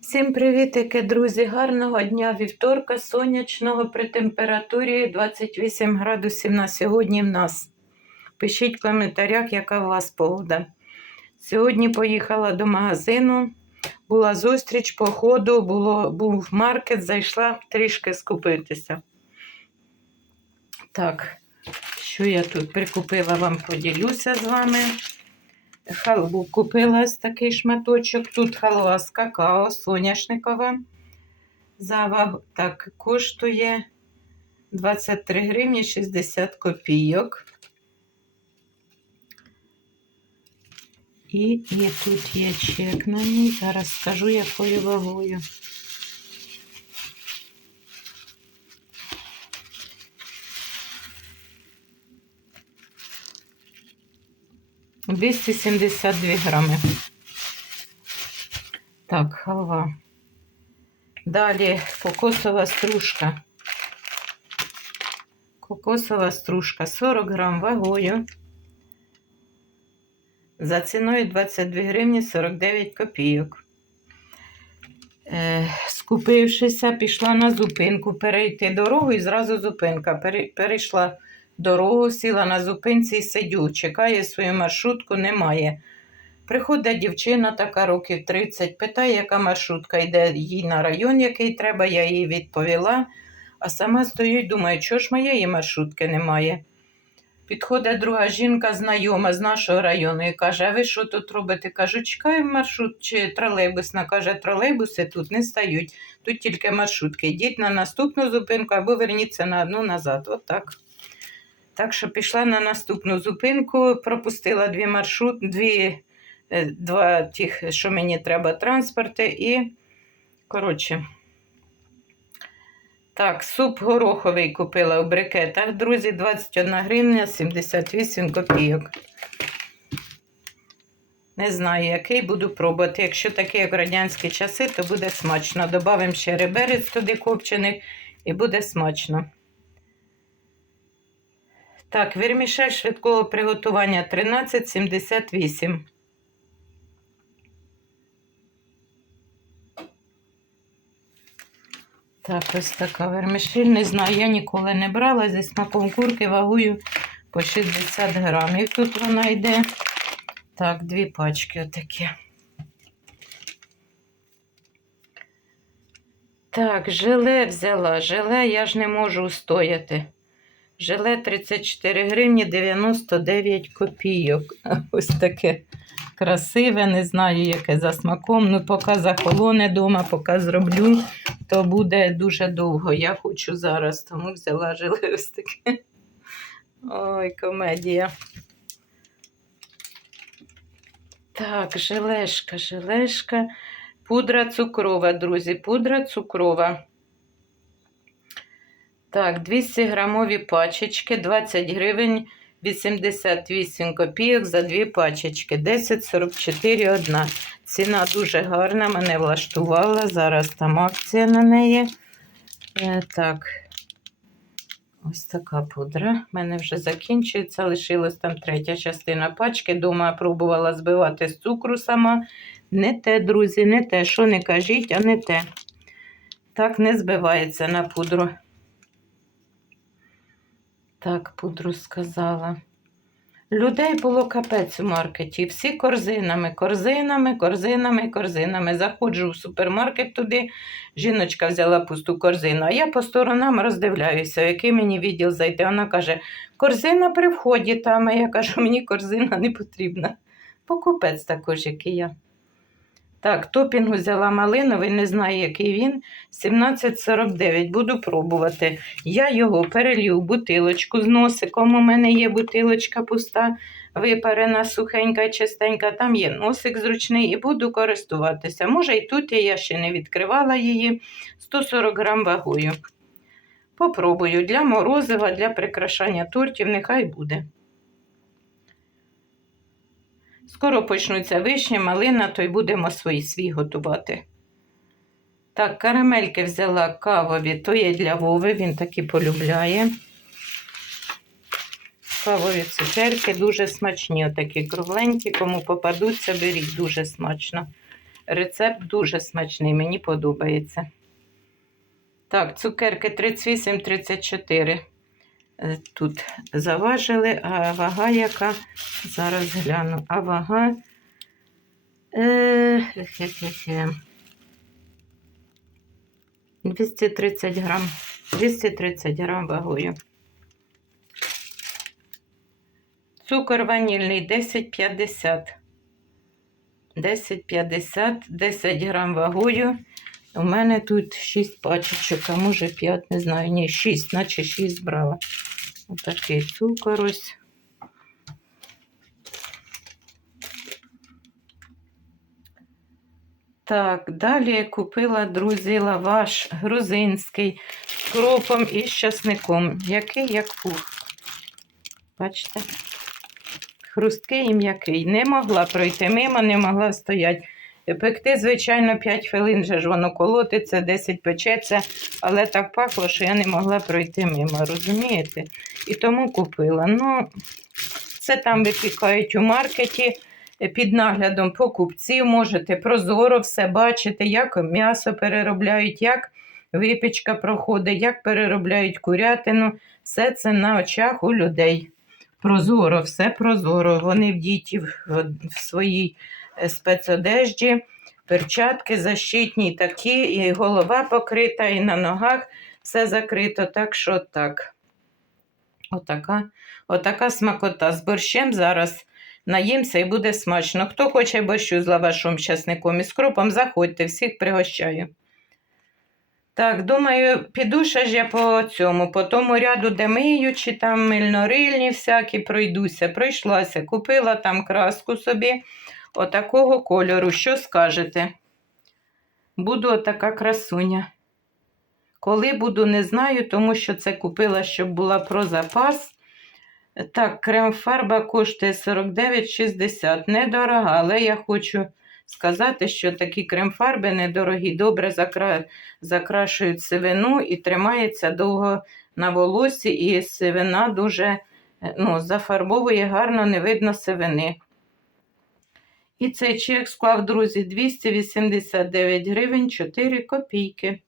Всім привітики, друзі! Гарного дня вівторка, сонячного при температурі 28 градусів на сьогодні в нас. Пишіть в коментарях, яка у вас погода. Сьогодні поїхала до магазину, була зустріч по ходу, було, був маркет, зайшла трішки скупитися. Так, що я тут прикупила, вам поділюся з вами. Халву купила ось такий шматочок. Тут халва з какао соняшникова. За так коштує 23 гривні 60 копійок. І, і тут є чек на ній. Зараз скажу, якою вагою. Двісті сімдесят дві грами. Так, халва. Далі кокосова стружка. Кокосова стружка 40 грам вагою. За ціною 22 гривні 49 копійок. Е, скупившися, пішла на зупинку перейти дорогу і зразу зупинка. Перейшла дорогу, сіла на зупинці і сидю. Чекає свою маршрутку, немає. Приходить дівчина, така років 30, питає, яка маршрутка йде їй на район, який треба, я їй відповіла. А сама стою і думаю, чого ж моєї маршрутки немає. Підходить друга жінка, знайома з нашого району, і каже: А ви що тут робите? Кажу, чекаємо маршрут чи тролейбусна. Каже, тролейбуси тут не стають, тут тільки маршрутки. Йдіть на наступну зупинку або верніться на одну назад. От так. Що пішла на наступну зупинку, пропустила дві маршрут, дві, е, два тих, що мені треба, транспорти, і, коротше. Так, суп гороховий купила у брикетах. Друзі, 21 гривня 78 копійок. Не знаю, який буду пробувати. Якщо такий, як в радянські часи, то буде смачно. Добавимо ще реберець туди копчений і буде смачно. Так, вермішель швидкого приготування 13,78. Так, ось така вермішель. Не знаю, я ніколи не брала зі смаком курки вагою по 60 грамів. Тут вона йде. Так, дві пачки отакі. Так, желе взяла. Желе я ж не можу устояти. Желе 34 гривні 99 копійок. Ось таке красиве, не знаю, яке за смаком. Ну, поки захолоне вдома, поки зроблю, то буде дуже довго. Я хочу зараз, тому взяла желе ось таке. Ой, комедія. Так, желешка, желешка. Пудра цукрова, друзі, пудра цукрова. Так, 200 грамові пачечки, 20 гривень, 88 копійок за дві пачечки. 10,44 одна. Ціна дуже гарна, мене влаштувала. Зараз там акція на неї. Е, так, ось така пудра. У мене вже закінчується. Лишилась там третя частина пачки. Дома пробувала збивати з цукру сама. Не те, друзі, не те. Що не кажіть, а не те. Так не збивається на пудру. Так, пудру сказала. Людей було капець у маркеті. Всі корзинами, корзинами, корзинами, корзинами. Заходжу в супермаркет туди. Жіночка взяла пусту корзину, а я по сторонам роздивляюся, який мені відділ зайти. Вона каже: корзина при вході там, а я кажу, мені корзина не потрібна. Покупець також, як і я. Так, топінг взяла малиновий, не знаю, який він. 17,49. Буду пробувати. Я його перелью в бутилочку з носиком. У мене є бутилочка пуста, випарена, сухенька, чистенька. Там є носик зручний і буду користуватися. Може, і тут я ще не відкривала її 140 грам вагою. Попробую для морозива, для прикрашання тортів, нехай буде. Скоро почнуться вишні, малина, то й будемо свої свій готувати. Так, карамельки взяла кавові, то є для Вови, він такі полюбляє. Кавові цукерки дуже смачні, отакі кругленькі, кому попадуться, беріть дуже смачно. Рецепт дуже смачний, мені подобається. Так, цукерки 38-34. Е, Тут заважили, а вага яка? Зараз гляну. А вага. Е, хе-хе-хе. 230 грам. 230 грам вагою. Цукор ванільний 10,50. 10,50, 10 грам вагою. У мене тут 6 пачечок, а може 5, не знаю. Ні, 6, наче 6 брала. Отакий цукор ось. Так, далі купила, друзі, лаваш грузинський з кропом і з часником, який як пух. Бачите? Хрусткий і м'який. Не могла пройти мимо, не могла стояти. Пекти, звичайно, 5 хвилин вже ж воно колотиться, 10 печеться, але так пахло, що я не могла пройти мимо, розумієте? І тому купила. Ну, це там випікають у маркеті е, під наглядом покупців. Можете прозоро все бачити, як м'ясо переробляють, як випічка проходить, як переробляють курятину. Все це на очах у людей. Прозоро, все прозоро. Вони в, в своїй спецодежді, перчатки защитні такі, і голова покрита, і на ногах все закрито. Так що так. Отака, отака смакота. З борщем зараз наїмся і буде смачно. Хто хоче борщу з лавашом, часником і з кропом, заходьте, всіх пригощаю. Так, думаю, піду ще ж я по цьому, по тому ряду, де мию, чи там мильнорильні всякі, пройдуся. Пройшлася, купила там краску собі отакого кольору. Що скажете? Буду отака красуня. Коли буду, не знаю, тому що це купила, щоб була про запас. Так, крем-фарба коштує 49,60. Недорога, але я хочу сказати, що такі крем-фарби недорогі, добре закра... закрашують сивину і тримається довго на волосі, і сивина дуже ну, зафарбовує гарно, не видно сивини. І цей чек склав, друзі, 289 гривень 4 копійки.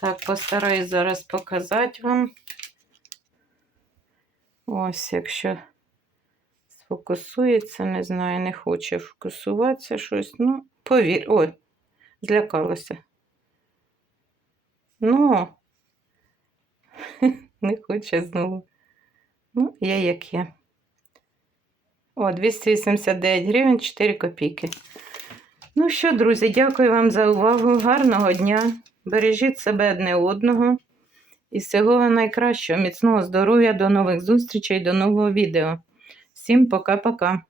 Так, постараюсь зараз показати вам. Ось, якщо сфокусується, не знаю, не хоче фокусуватися щось. Ну, повір. Ой, злякалася. Ну, не хоче знову. Ну, є як є. О, 289 гривень 4 копійки. Ну що, друзі, дякую вам за увагу. Гарного дня. Бережіть себе одне одного. І всього найкращого, міцного здоров'я, до нових зустрічей, до нового відео. Всім пока-пока.